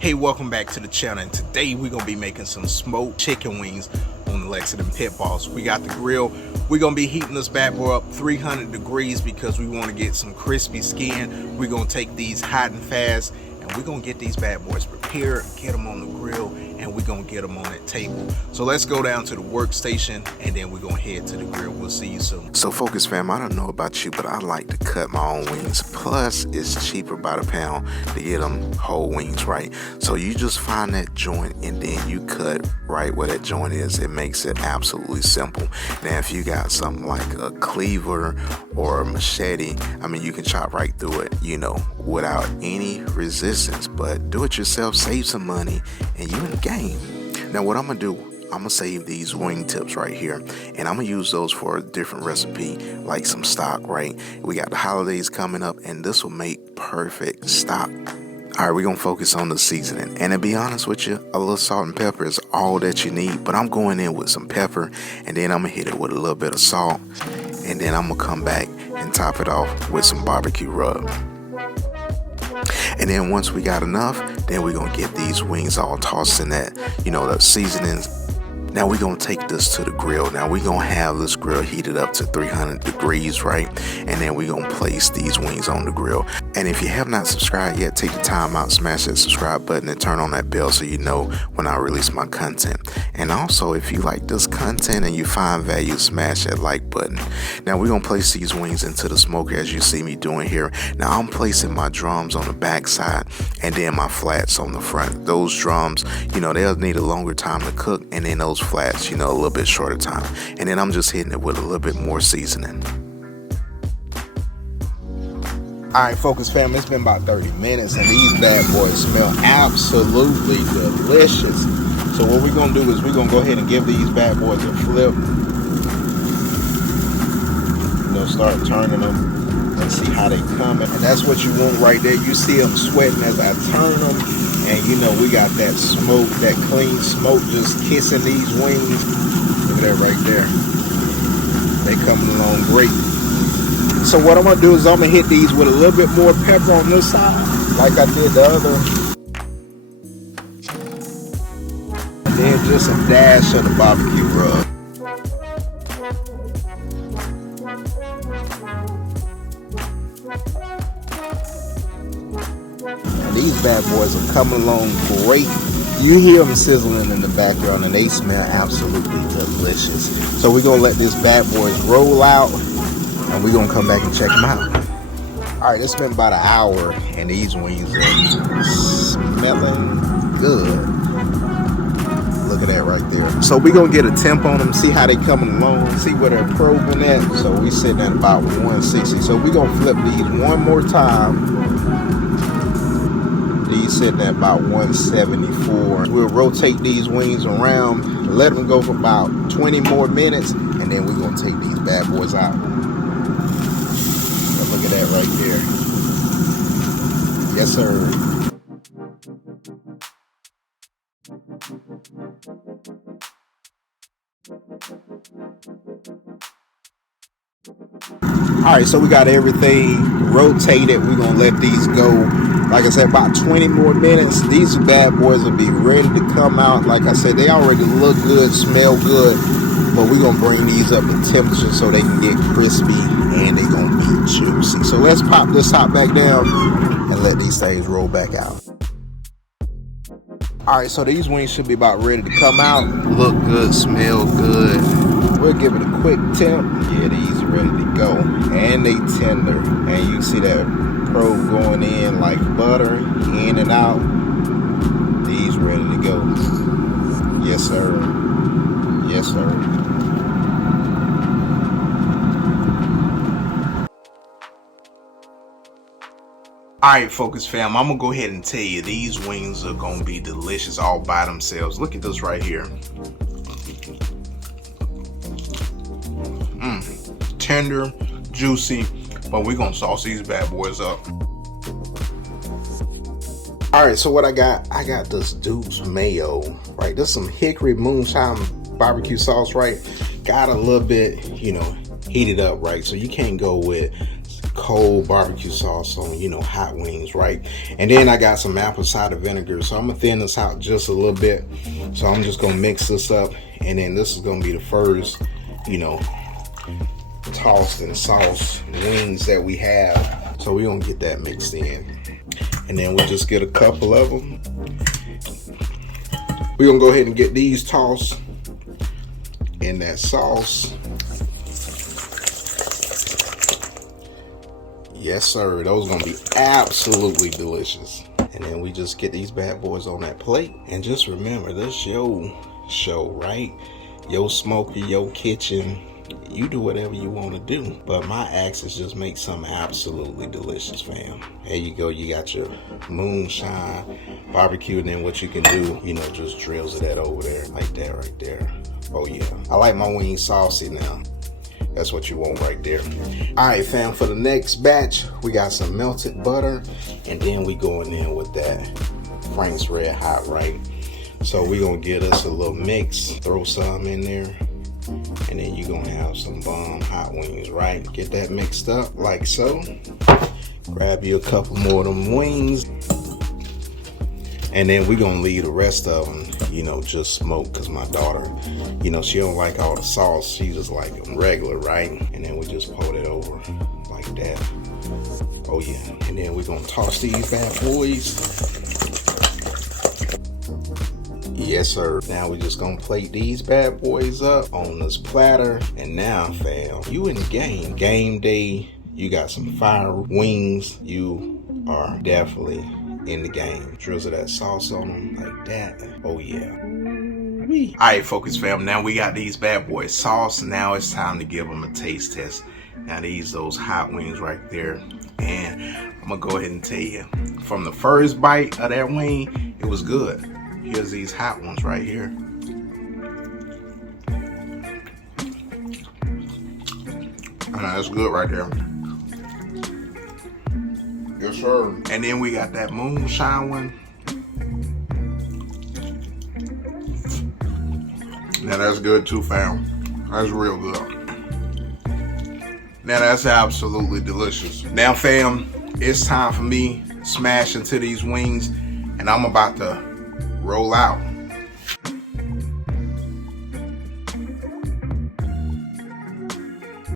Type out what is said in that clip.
Hey, welcome back to the channel, and today we're gonna be making some smoked chicken wings on the Lexington pit boss. We got the grill. We're gonna be heating this bad boy up 300 degrees because we want to get some crispy skin. We're gonna take these hot and fast, and we're gonna get these bad boys prepared, get them on the grill, and we're gonna get them on that table. So let's go down to the workstation, and then we're gonna head to the grill. We'll see you soon. So Focus fam, I don't know about you, but I like to cut my own wings. Plus, it's cheaper by the pound to get them whole wings, right? So you just find that joint and then you cut right where that joint is. It makes it absolutely simple. Now, if you got something like a cleaver or a machete, I mean, you can chop right through it, you know, without any resistance. But do it yourself, save some money, and you in the game. Now, what I'm gonna do, I'm gonna save these wing tips right here, and I'm gonna use those for a different recipe, like some stock, right? We got the holidays coming up, and this will make perfect stock. All right, we're gonna focus on the seasoning, and to be honest with you, a little salt and pepper is all that you need, but I'm going in with some pepper, and then I'm gonna hit it with a little bit of salt, and then I'm gonna come back and top it off with some BBQ Rub. And then once we got enough, then we're gonna get these wings all tossed in that, you know, the seasonings. Now we're gonna take this to the grill. Now we're gonna have this grill heated up to 300 degrees, right? And then we're gonna place these wings on the grill. And if you have not subscribed yet, take the time out, smash that subscribe button, and turn on that bell so you know when I release my content. And also, if you like this content and you find value, smash that like button. Now we're gonna place these wings into the smoker as you see me doing here. Now I'm placing my drums on the back side and then my flats on the front. Those drums, you know, they'll need a longer time to cook, and then those flats, you know, a little bit shorter time. And then I'm just hitting it with a little bit more seasoning. All right, Focus fam, it's been about 30 minutes, and these bad boys smell absolutely delicious. So what we're gonna do is we're gonna go ahead and give these bad boys a flip. You know, start turning them and see how they come. And that's what you want right there. You see them sweating as I turn them. And you know, we got that smoke, that clean smoke just kissing these wings. Look at that right there. They coming along great. So what I'm gonna do is I'm gonna hit these with a little bit more pepper on this side, like I did the other. And then just a dash of the BBQ Rub. These bad boys are coming along great. You hear them sizzling in the background, and they smell absolutely delicious. So we're gonna let this bad boys roll out, and we're gonna come back and check them out. All right, it's been about an hour, and these wings are smelling good. Look at that right there. So we're gonna get a temp on them, see how they coming along, see where they're probing at. So we sitting at about 160. So we're gonna flip these one more time. These sitting at about 174. We'll rotate these wings around, let them go for about 20 more minutes, and then we're gonna take these bad boys out. So look at that right there. Yes, sir. All right, so we got everything rotated. We're gonna let these go. Like I said, about 20 more minutes. These bad boys will be ready to come out. Like I said, they already look good, smell good, but we're gonna bring these up in temperature so they can get crispy and they're gonna be juicy. So let's pop this top back down and let these things roll back out. All right, so these wings should be about ready to come out. Look good, smell good. We'll give it a quick temp. Yeah, these are ready to go. And they tender. And you see that probe going in like butter, in and out. These ready to go. Yes, sir. Yes, sir. All right, Focus fam, I'm gonna go ahead and tell you, these wings are gonna be delicious all by themselves. Look at this right here. Tender, juicy, but we're gonna sauce these bad boys up. All right, so what I got this Duke's mayo, right? This is some Hickory Moonshine BBQ sauce, right? Got a little bit, you know, heated up, right? So you can't go with cold barbecue sauce on, you know, hot wings, right? And then I got some apple cider vinegar, so I'm gonna thin this out just a little bit. So I'm just gonna mix this up, and then this is gonna be the first, you know, tossed and sauce wings that we have. So we're gonna get that mixed in, and then we'll just get a couple of them. We're gonna go ahead and get these tossed in that sauce. Yes, sir. Those are gonna be absolutely delicious. And then we just get these bad boys on that plate. And just remember, this your show, right? Your smoker, your kitchen. You do whatever you want to do. But my axe is just make something absolutely delicious, fam. There you go. You got your Moonshine BBQ, and then what you can do, you know, just drills that over there like that right there. Oh yeah. I like my wings saucy now. That's what you want right there. All right, fam, for the next batch, we got some melted butter, and then we going in with that Frank's Red Hot, right? So we gonna get us a little mix, throw some in there, and then you gonna have some bomb hot wings, right? Get that mixed up like so. Grab you a couple more of them wings, and then we gonna leave the rest of them, you know, just smoke, because my daughter, you know, she don't like all the sauce. She just like them regular, right? And then we just pour it over like that. Oh yeah. And then we're gonna toss these bad boys. Yes, sir. Now we just gonna plate these bad boys up on this platter. And now, fam, you in the game. Game day, you got some fire wings. You are definitely in the game. Drizzle that sauce on them like that. Oh yeah. Alright, focus fam, now we got these bad boys sauce. Now it's time to give them a taste test. Now those hot wings right there. And I'm gonna go ahead and tell you, from the first bite of that wing, it was good. Here's these hot ones right here. And that's good right there. Yes, sir. And then we got that Moonshine one. Now that's good too, fam. That's real good. Now that's absolutely delicious. Now, fam, it's time for me to smash into these wings, and I'm about to roll out.